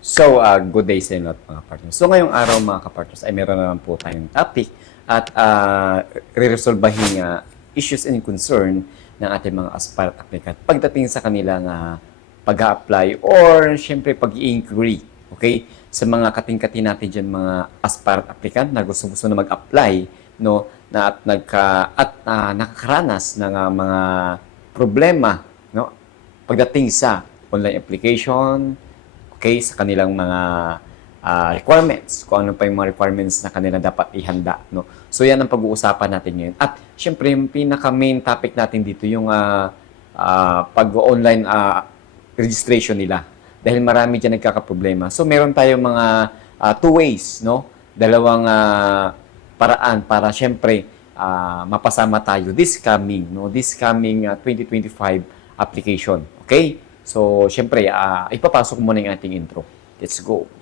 So, uh, good day sa inyo lahat, mga partners. So, ngayong araw mga kapartners ay meron naman po tayong topic at uh, re-resolbahin uh, issues and concern ng ating mga aspirant applicant pagdating sa kanilang uh, pag-apply or syempre pag-inquiry okay sa mga kating-kating natin dyan mga aspirant applicant na gusto-gusto na mag-apply no na at nagka at uh, nakakaranas ng uh, mga problema no pagdating sa online application okay, sa kanilang mga ah, requirements, kung ano pa yung mga requirements na kanila dapat ihanda. No? So yan ang pag-uusapan natin ngayon. At syempre, yung pinaka-main topic natin dito, yung ah, ah, pag-online ah, registration nila. Dahil marami dyan nagkakaproblema. So meron tayong mga ah, two ways, no? Dalawang ah, paraan para syempre ah, mapasama tayo this coming, no? This coming ah, 2025 application. Okay? So, syempre, ah, ipapasok muna yung ating intro. Let's go.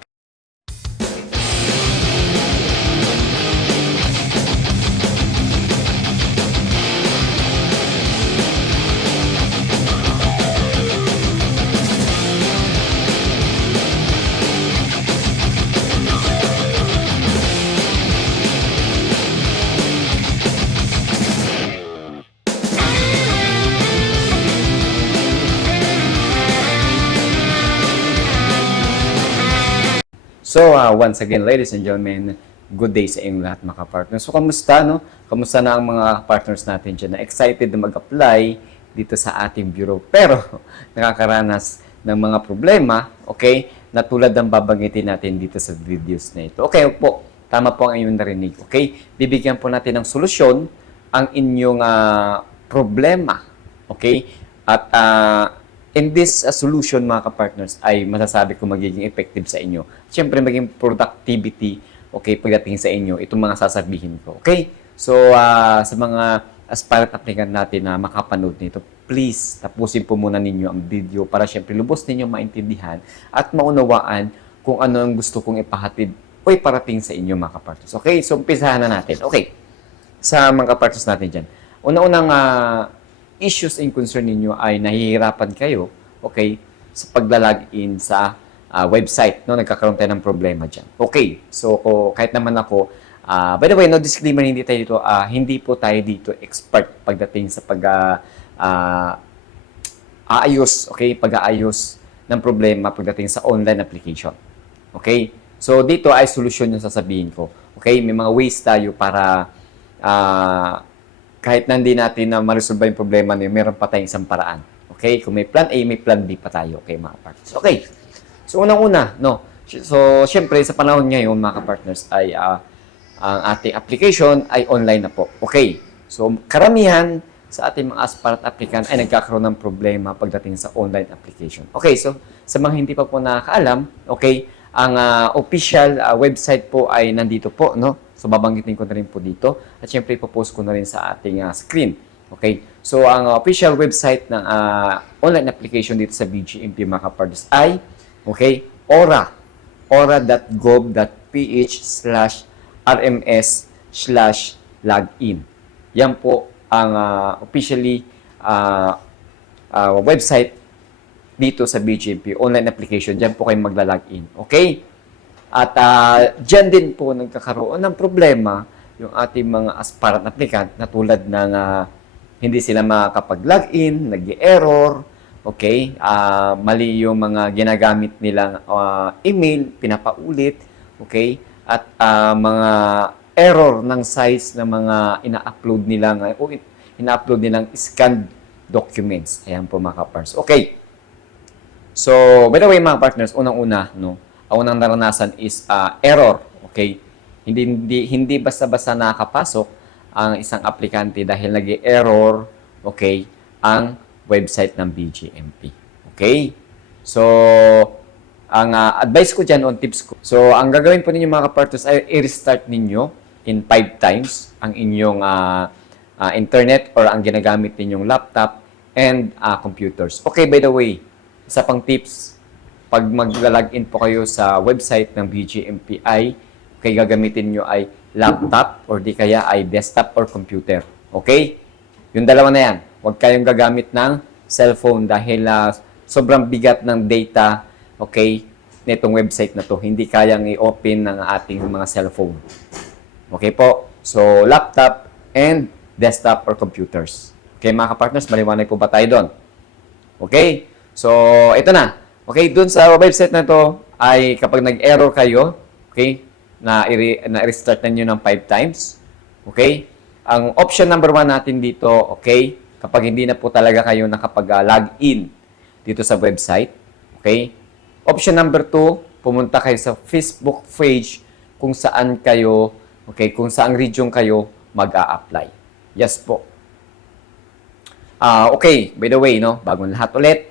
So, ah, once again, ladies and gentlemen, good day sa inyong lahat mga partners. So, kamusta, no? Kamusta na ang mga partners natin dyan na excited na mag-apply dito sa ating bureau. Pero, nakakaranas ng mga problema, okay, na tulad ng babanggitin natin dito sa videos na ito. Okay po, tama po ang inyong narinig, okay? Bibigyan po natin ng solusyon ang inyong ah, problema, okay? At ah, in this uh, solution mga kapartners ay masasabi ko magiging effective sa inyo. Siyempre maging productivity okay pagdating sa inyo itong mga sasabihin ko. Okay? So uh, sa mga aspirant applicant natin na makapanood nito, please tapusin po muna ninyo ang video para siyempre lubos ninyo maintindihan at maunawaan kung ano ang gusto kong ipahatid o iparating sa inyo mga kapartners. Okay? So umpisahan na natin. Okay. Sa mga kapartners natin dyan. Una-unang uh, issues and concern ninyo ay nahihirapan kayo, okay, sa pagla-login sa ah, website, no? Nagkakaroon tayo ng problema dyan. Okay, so kahit naman ako, ah, by the way, no disclaimer, hindi tayo dito, ah, hindi po tayo dito expert pagdating sa pag ah, ah, aayos, okay, pag-aayos ng problema pagdating sa online application. Okay? So, dito ay solusyon yung sasabihin ko. Okay? May mga ways tayo para ah, kahit na hindi natin na ma-resolve yung problema yun, meron pa tayong isang paraan. Okay? Kung may plan A, may plan B pa tayo. Okay, mga partners. Okay. So, unang-una, no. So, syempre, sa panahon ngayon, mga partners ay ah, ang ating application ay online na po. Okay. So, karamihan sa ating mga aspirant applicant ay nagkakaroon ng problema pagdating sa online application. Okay, so sa mga hindi pa po nakakaalam, okay, ang ah, official ah, website po ay nandito po, no? So babanggitin ko na rin po dito at syempre ipopost ko na rin sa ating ah, screen. Okay? So ang official website ng ah, online application dito sa BGMP mga kapardos ay okay, ora ora.gov.ph slash rms slash login. Yan po ang ah, officially ah, ah, website dito sa BGMP online application. Diyan po kayo magla-login. Okay? At uh, dyan din po nagkakaroon ng problema yung ating mga aspirant applicant na tulad ng ah, hindi sila makakapag-login, nag-error, okay? Ah, mali yung mga ginagamit nilang ah, email, pinapaulit, okay? At ah, mga error ng size ng mga ina-upload nilang o ina-upload nilang scanned documents. Ayan po mga kapars. Okay. So, by the way mga partners, unang-una, no, ang unang naranasan is ah, error. Okay? Hindi hindi hindi basta-basta nakakapasok ang isang aplikante dahil nag-error, okay, ang website ng BGMP. Okay? So, ang ah, advice ko dyan on tips ko. So, ang gagawin po ninyo mga kapartners ay i-restart ninyo in 5 times ang inyong ah, ah, internet or ang ginagamit ninyong laptop and ah, computers. Okay, by the way, isa pang tips, pag mag-login po kayo sa website ng BGMPI, okay, gagamitin nyo ay laptop or di kaya ay desktop or computer. Okay? Yung dalawa na yan. Huwag kayong gagamit ng cellphone dahil ah, sobrang bigat ng data, okay, nitong website na to. Hindi kayang i-open ng ating mga cellphone. Okay po? So, laptop and desktop or computers. Okay, mga kapartners, maliwanag po ba tayo doon? Okay? So, ito na. Okay, dun sa website na to ay kapag nag-error kayo, okay, na, i- na restart na nyo ng 5 times, okay, ang option number 1 natin dito, okay, kapag hindi na po talaga kayo nakapag-login dito sa website, okay, option number 2, pumunta kayo sa Facebook page kung saan kayo, okay, kung saang region kayo mag-a-apply. Yes po. Ah, okay, by the way, no, bagong lahat ulit.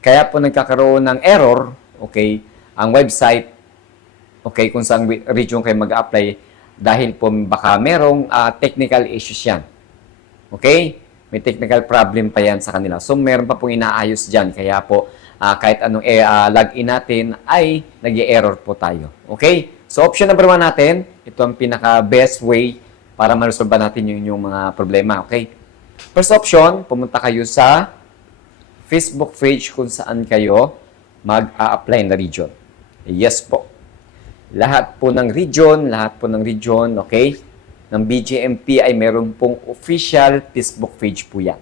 Kaya po nagkakaroon ng error, okay, ang website, okay, kung saan region kayo mag-apply dahil po baka merong ah, technical issues yan. Okay? May technical problem pa yan sa kanila. So, meron pa pong inaayos dyan. Kaya po, ah, kahit anong ah, login natin, ay nag error po tayo. Okay? So, option number one natin, ito ang pinaka-best way para ma-resolve natin yung, yung mga problema. Okay? First option, pumunta kayo sa Facebook page kung saan kayo mag-a-apply na region. Yes po. Lahat po ng region, lahat po ng region, okay, ng BGMP ay meron pong official Facebook page po yan.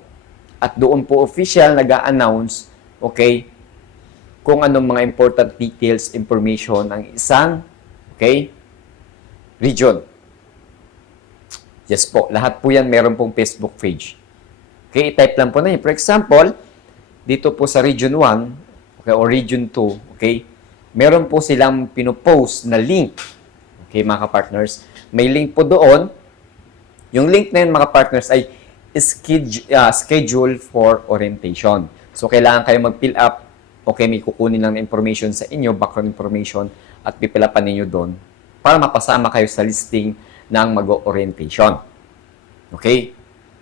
At doon po official nag-a-announce, okay, kung anong mga important details, information ng isang, okay, region. Yes po, lahat po yan meron pong Facebook page. Okay, type lang po na yun. For example, dito po sa Region 1, okay, or Region 2, okay, meron po silang pinopost na link. Okay, mga partners May link po doon. Yung link na yun, mga partners, ay schedule, ah, schedule for orientation. So, kailangan kayo mag-fill up. Okay, may kukunin lang na information sa inyo, background information, at pipilapan ninyo doon para mapasama kayo sa listing ng mag-orientation. Okay?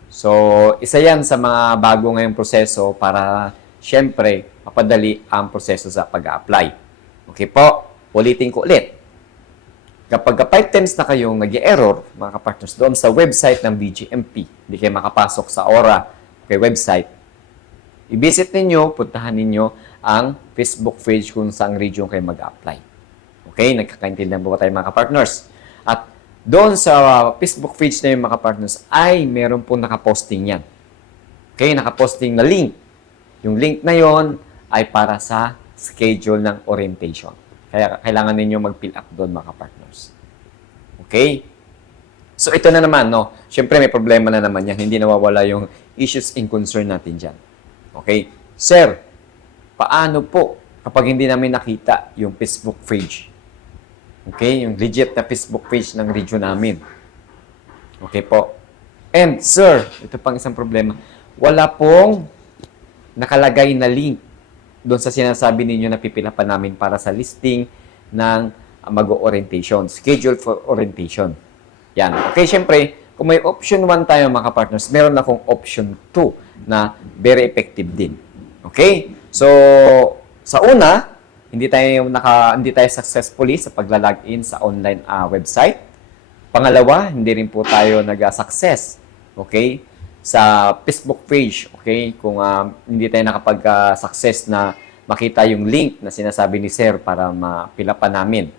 So, isa yan sa mga bago ngayong proseso para, syempre, mapadali ang proseso sa pag-apply. Okay po? Ulitin ko ulit. Kapag 5 times na kayong nag error mga kapartners, doon sa website ng BGMP, hindi kayo makapasok sa ORA okay, website, i-visit ninyo, puntahan ninyo ang Facebook page kung saan region kayo mag-apply. Okay? Nagkakaintindihan po ba tayo mga kapartners? Doon sa Facebook page na yung mga partners ay meron po nakaposting yan. Okay, nakaposting na link. Yung link na yon ay para sa schedule ng orientation. Kaya kailangan ninyo mag-fill up doon mga partners. Okay? So ito na naman, no? Siyempre may problema na naman yan. Hindi nawawala yung issues and concern natin dyan. Okay? Sir, paano po kapag hindi namin nakita yung Facebook page? Okay? Yung legit na Facebook page ng region namin. Okay po. And sir, ito pang isang problema. Wala pong nakalagay na link doon sa sinasabi ninyo na pipila pa namin para sa listing ng mag-orientation. Schedule for orientation. Yan. Okay, syempre, kung may option 1 tayo mga partners, meron akong option 2 na very effective din. Okay? So, sa una, hindi tayo naka hindi tayo successfully sa pagla-login sa online ah, website. Pangalawa, hindi rin po tayo nag-success. Okay? Sa Facebook page, okay? Kung ah, hindi tayo nakapag-success na makita yung link na sinasabi ni Sir para mapila pa namin.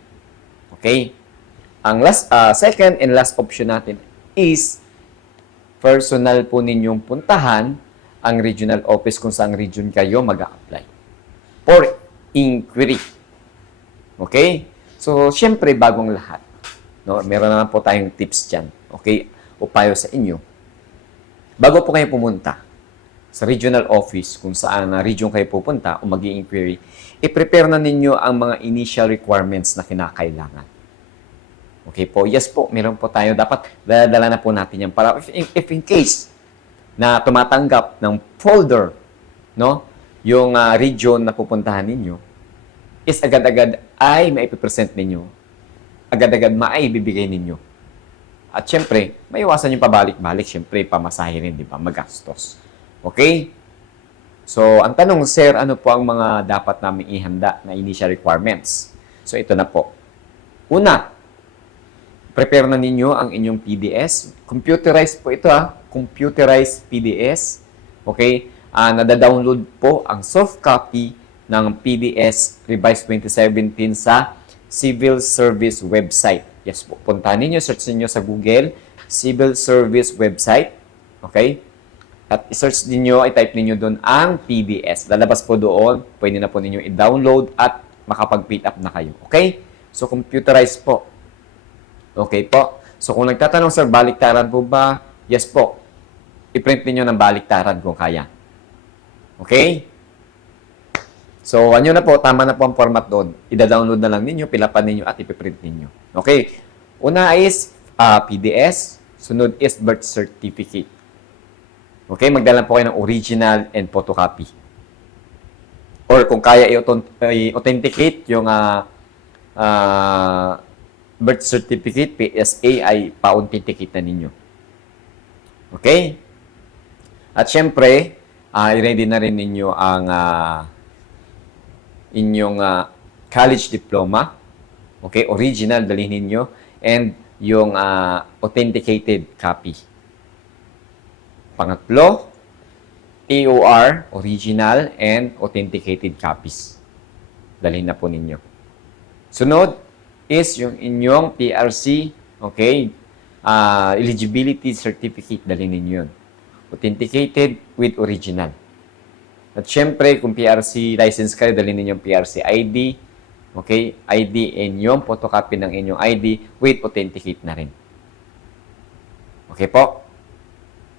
Okay? Ang last ah, second and last option natin is personal po ninyong puntahan ang regional office kung saan region kayo mag-a-apply for inquiry. Okay? So, syempre, bagong lahat. No? Meron naman po tayong tips dyan. Okay? O payo sa inyo. Bago po kayo pumunta sa regional office kung saan na region kayo pupunta o mag inquiry i-prepare na ninyo ang mga initial requirements na kinakailangan. Okay po? Yes po, meron po tayo. Dapat dala na po natin yan para if, if in case na tumatanggap ng folder, no? Yung ah, region na pupuntahan ninyo, is agad-agad ay maipipresent ninyo. Agad-agad maibibigay ninyo. At syempre, maiwasan yung pabalik-balik. Syempre, pamasahe rin, di ba? Magastos. Okay? So, ang tanong, sir, ano po ang mga dapat namin ihanda na initial requirements? So, ito na po. Una, prepare na ninyo ang inyong PDS. Computerized po ito ha. Computerized PDS. Okay? Ah, nada-download po ang soft copy ng PDS Revised 2017 sa Civil Service website. Yes po, puntahan ninyo, search ninyo sa Google, Civil Service website. Okay? At i-search ninyo, i-type ninyo doon ang PDS. Lalabas po doon, pwede na po ninyo i-download at makapag-pick up na kayo. Okay? So, computerized po. Okay po. So, kung nagtatanong, sir, baliktaran po ba? Yes po. I-print ninyo ng baliktaran kung kaya. Okay? So, ano na po, tama na po ang format doon. Ida-download na lang ninyo, pilapan ninyo at ipiprint ninyo. Okay? Una is ah, PDS, sunod is birth certificate. Okay, magdala po kayo ng original and photocopy. Or kung kaya i-authent- i-authenticate yung ah, ah, birth certificate, PSA, ay pa-authenticate na ninyo. Okay? At syempre, ah, i-ready na rin ninyo ang ah, inyong ah, college diploma. Okay, original dalhin ninyo and yung ah, authenticated copy. Pangatlo, AOR, original and authenticated copies. Dalhin na po ninyo. Sunod is yung inyong PRC, okay, ah, eligibility certificate, dalhin ninyo yun. Authenticated with original. At syempre, kung PRC license kayo, dalhin ninyo yung PRC ID, okay, ID and yung photocopy ng inyong ID with authenticate na rin. Okay po?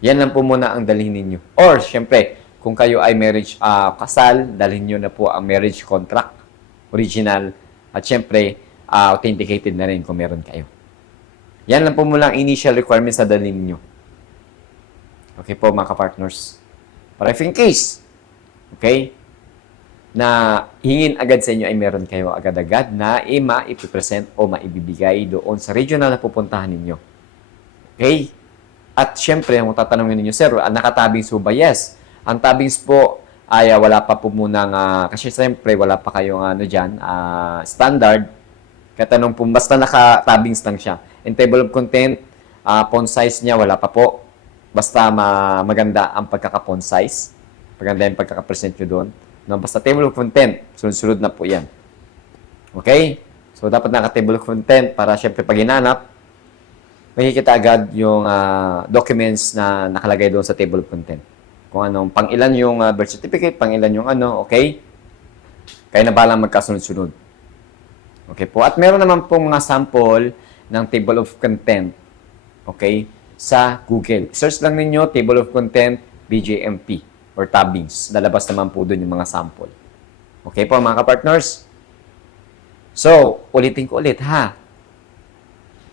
Yan lang po muna ang dalhin ninyo. Or, syempre, kung kayo ay marriage ah, kasal, dalhin nyo na po ang marriage contract, original, at syempre, ah, authenticated na rin kung meron kayo. Yan lang po muna ang initial requirements na dalhin ninyo. Okay po, mga ka-partners. Para if in case, okay, na hingin agad sa inyo ay meron kayo agad-agad na ima ipipresent o maibibigay doon sa regional na pupuntahan ninyo. Okay? At syempre, kung tatanungin ninyo, Sir, ah, nakatabings po ba? Yes. Ang tabings po ay ah, wala pa po munang, ah, kasi syempre wala pa kayong ano dyan, ah, standard. Katanong po, basta nakatabings lang siya. In table of content, ah, font size niya, wala pa po. Basta ma- maganda ang pagkaka-font size. Maganda yung pagkaka-present nyo doon. No, basta table of content, sunod-sunod na po yan. Okay? So, dapat naka-table of content para syempre pag hinanap, makikita agad yung ah, documents na nakalagay doon sa table of content. Kung anong, pang ilan yung ah, birth certificate, pang ilan yung ano, okay? Kaya na balang magkasunod-sunod. Okay po. At meron naman pong mga sample ng table of content, okay, sa Google. Search lang ninyo, table of content, BJMP, or tabbings. Lalabas naman po doon yung mga sample. Okay po, mga ka-partners? So, ulitin ko ulit, ha?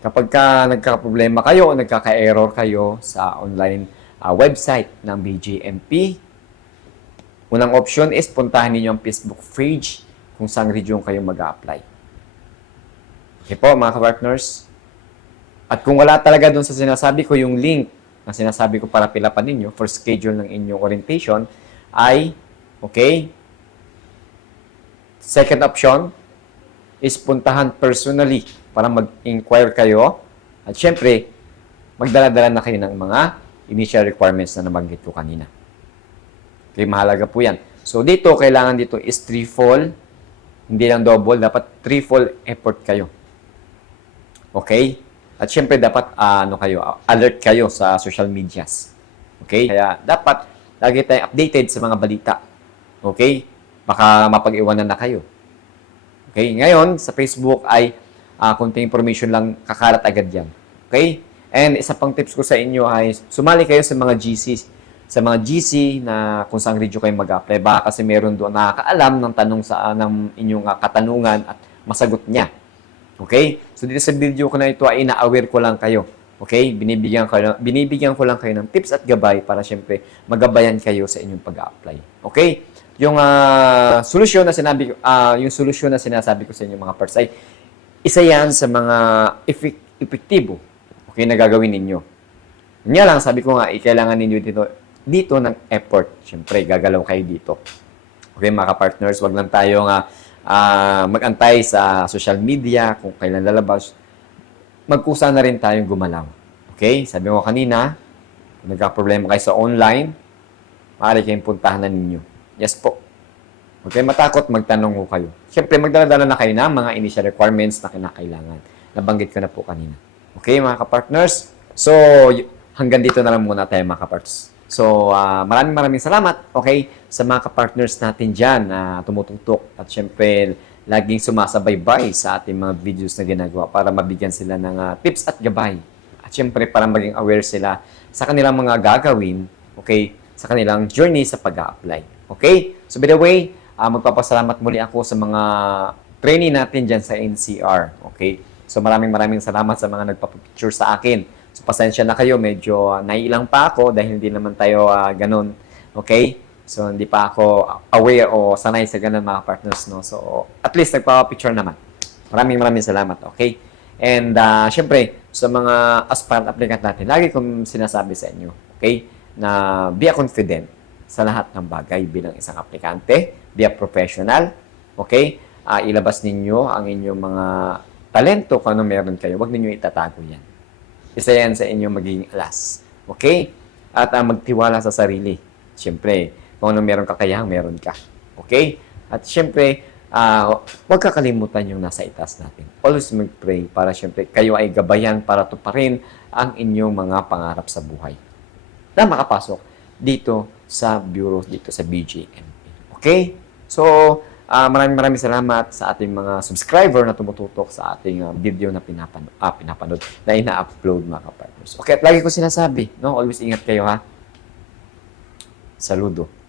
Kapag ka nagkakaproblema kayo o nagkaka-error kayo sa online ah, website ng BJMP, unang option is puntahan ninyo ang Facebook page kung saan region kayo mag apply Okay po, mga ka-partners. At kung wala talaga doon sa sinasabi ko, yung link na sinasabi ko para pilapan ninyo for schedule ng inyong orientation ay, okay, second option is puntahan personally para mag-inquire kayo. At syempre, magdala-dala na kayo ng mga initial requirements na nabanggit ko kanina. Okay, mahalaga po yan. So, dito, kailangan dito is threefold, hindi lang double, dapat threefold effort kayo. Okay? At syempre, dapat ah, ano kayo, ah, alert kayo sa social medias. Okay? Kaya dapat lagi tayong updated sa mga balita. Okay? Baka mapag-iwanan na kayo. Okay? Ngayon, sa Facebook ay uh, konting information lang kakalat agad yan. Okay? And isa pang tips ko sa inyo ay sumali kayo sa mga GC sa mga GC na kung saan region kayo mag-apply. Baka kasi meron doon nakakaalam ng tanong sa ng inyong katanungan at masagot niya. Okay? So dito sa video ko na ito ay ina-aware ko lang kayo. Okay? Binibigyan ko binibigyan ko lang kayo ng tips at gabay para syempre magabayan kayo sa inyong pag-apply. Okay? Yung ah, solusyon na sinabi ah, yung solusyon na sinasabi ko sa inyo mga parts ay isa yan sa mga epektibo okay, na gagawin ninyo. Nga lang, sabi ko nga, eh, kailangan ninyo dito, dito ng effort. Siyempre, gagalaw kayo dito. Okay, mga partners wag lang tayo nga ah, mag-antay sa social media kung kailan lalabas. Magkusa na rin tayong gumalaw. Okay? Sabi ko kanina, kung nagka-problema kayo sa online, maaari kayong puntahan na ninyo. Yes po. Huwag kayo matakot, magtanong ko kayo. Siyempre, magdala-dala na kayo ng mga initial requirements na kinakailangan. Nabanggit ko na po kanina. Okay, mga kapartners? So, hanggang dito na lang muna tayo, mga kapartners. So, ah, maraming maraming salamat, okay, sa mga kapartners natin dyan na tumututok. At siyempre, laging sumasabaybay sa ating mga videos na ginagawa para mabigyan sila ng ah, tips at gabay. At siyempre, para maging aware sila sa kanilang mga gagawin, okay, sa kanilang journey sa pag apply Okay? So, by the way, ah, magpapasalamat muli ako sa mga trainee natin dyan sa NCR. Okay? So, maraming maraming salamat sa mga nagpapicture sa akin. So, pasensya na kayo. Medyo uh, naiilang pa ako dahil hindi naman tayo ah, ganun. Okay? So, hindi pa ako aware o sanay sa ganun mga partners. No? So, at least nagpapicture naman. Maraming maraming salamat. Okay? And, uh, syempre, sa mga aspirant applicant natin, lagi kong sinasabi sa inyo, okay, na be confident sa lahat ng bagay bilang isang aplikante, be a professional, okay? Ah, ilabas ninyo ang inyong mga talento kung ano meron kayo. Huwag ninyo itatago yan. Isa yan sa inyong magiging alas. Okay? At ah, magtiwala sa sarili. Siyempre, kung ano meron kakayahang meron ka. Okay? At siyempre, ah, huwag kakalimutan yung nasa itaas natin. Always mag-pray para siyempre kayo ay gabayan para tuparin ang inyong mga pangarap sa buhay na makapasok dito sa bureau, dito sa BJMP. Okay? So, ah, maraming maraming salamat sa ating mga subscriber na tumututok sa ating ah, video na pinapanood, ah, pinapanood na ina-upload mga kapartners. Okay, at lagi ko sinasabi, no? Always ingat kayo ha. Saludo.